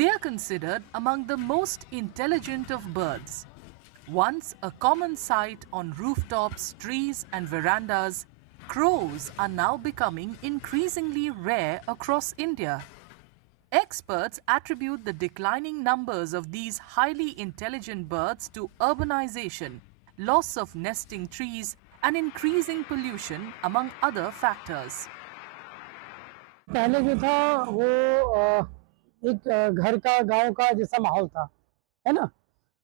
They are considered among the most intelligent of birds. Once a common sight on rooftops, trees and verandas, crows are now becoming increasingly rare across India. Experts attribute the declining numbers of these highly intelligent birds to urbanization, loss of nesting trees, and increasing pollution, among other factors. पहले जो था वो एक घर का गांव का जैसा माहौल था, है ना।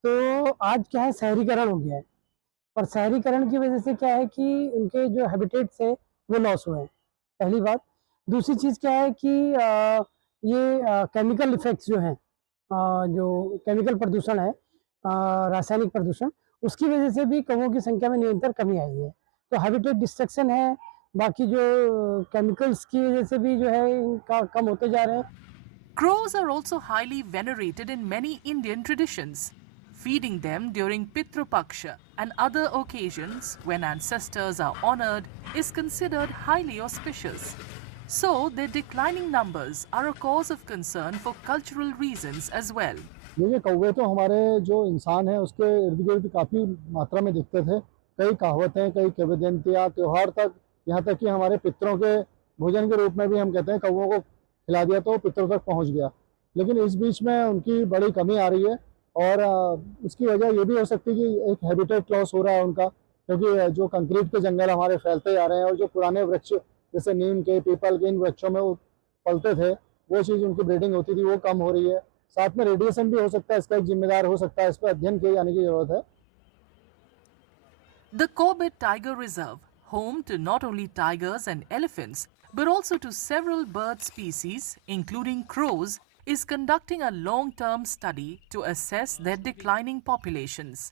तो आज क्या है, शहरीकरण हो गया है। और शहरीकरण की वजह से क्या है कि उनके जो हैबिटेट्स है वो लॉस हुए हैं, पहली बात। दूसरी चीज़ क्या है कि ये केमिकल इफ़ेक्ट्स जो हैं, जो केमिकल प्रदूषण है, रासायनिक प्रदूषण, उसकी वजह से भी कौवों की संख्या में निरंतर कमी आई है। तो हैबिटेट डिस्ट्रक्शन है, बाकी जो केमिकल्स की वजह से भी जो है इनका कम होते जा रहे हैं। Crows are also highly venerated in many Indian traditions. Feeding them during Pitru Paksha and other occasions when ancestors are honored is considered highly auspicious. So, their declining numbers are a cause of concern for cultural reasons as well. देखिए, कौवे तो हमारे जो इंसान है उसके इर्द गिर्द काफ़ी मात्रा में दिखते थे। कई कहावतें, कई किंवदंतियाँ, त्योहार तक, यहाँ तक कि हमारे पितरों के भोजन के रूप में भी हम कहते हैं कौवों को खिला दिया तो पितरों तक पहुँच गया। लेकिन इस बीच में उनकी बड़ी कमी आ रही है और उसकी वजह ये भी हो सकती है कि एक हैबिटेट लॉस हो रहा है उनका, क्योंकि जो कंक्रीट के जंगल हमारे फैलते जा रहे हैं और जो पुराने वृक्ष जैसे नीम के, पीपल के, इन वृक्षों में वो पलते थे, वो चीज़ उनकी ब्रीडिंग होती थी, वो कम हो रही है। साथ में रेडिएशन भी हो सकता है, इसका एक जिम्मेदार हो सकता है, इस पर अध्ययन किए जाने की जरूरत है। The Corbett Tiger Reserve, home to not only tigers and elephants, but also to several bird species, including crows, is conducting a long-term study to assess their declining populations.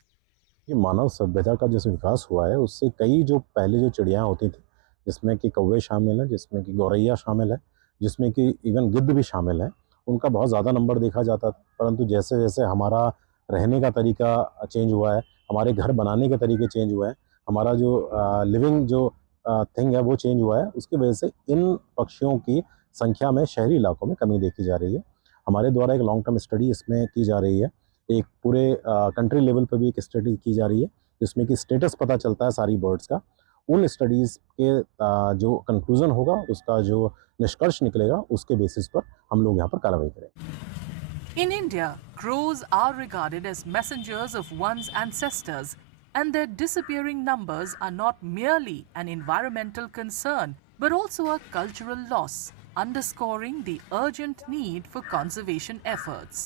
ये मानव सभ्यता का जो विकास हुआ है उससे कई जो पहले जो चिड़ियाँ होती थी, जिसमें कि कौवे शामिल हैं, जिसमें कि गौरैया शामिल है, जिसमें कि इवन गिद्ध भी शामिल है, उनका बहुत ज़्यादा नंबर देखा जाता था। परंतु जैसे जैसे हमारा रहने का तरीका चेंज हुआ है, हमारे घर बनाने के तरीके चेंज हुए हैं, हमारा जो लिविंग जो थिंग है वो चेंज हुआ है, उसकी वजह से इन पक्षियों की संख्या में शहरी इलाकों में कमी देखी जा रही है। हमारे द्वारा एक लॉन्ग टर्म स्टडी इसमें की जा रही है, एक पूरे कंट्री लेवल पर भी एक स्टडी की जा रही है जिसमें कि स्टेटस पता चलता है सारी बर्ड्स का। उन स्टडीज़ के जो कंक्लूजन होगा, उसका जो निष्कर्ष निकलेगा, उसके बेसिस पर हम लोग यहाँ पर कार्रवाई करेंगे। In India, crows are regarded as messengers of one's ancestors, and their disappearing numbers are not merely an environmental concern, but also a cultural loss, underscoring the urgent need for conservation efforts.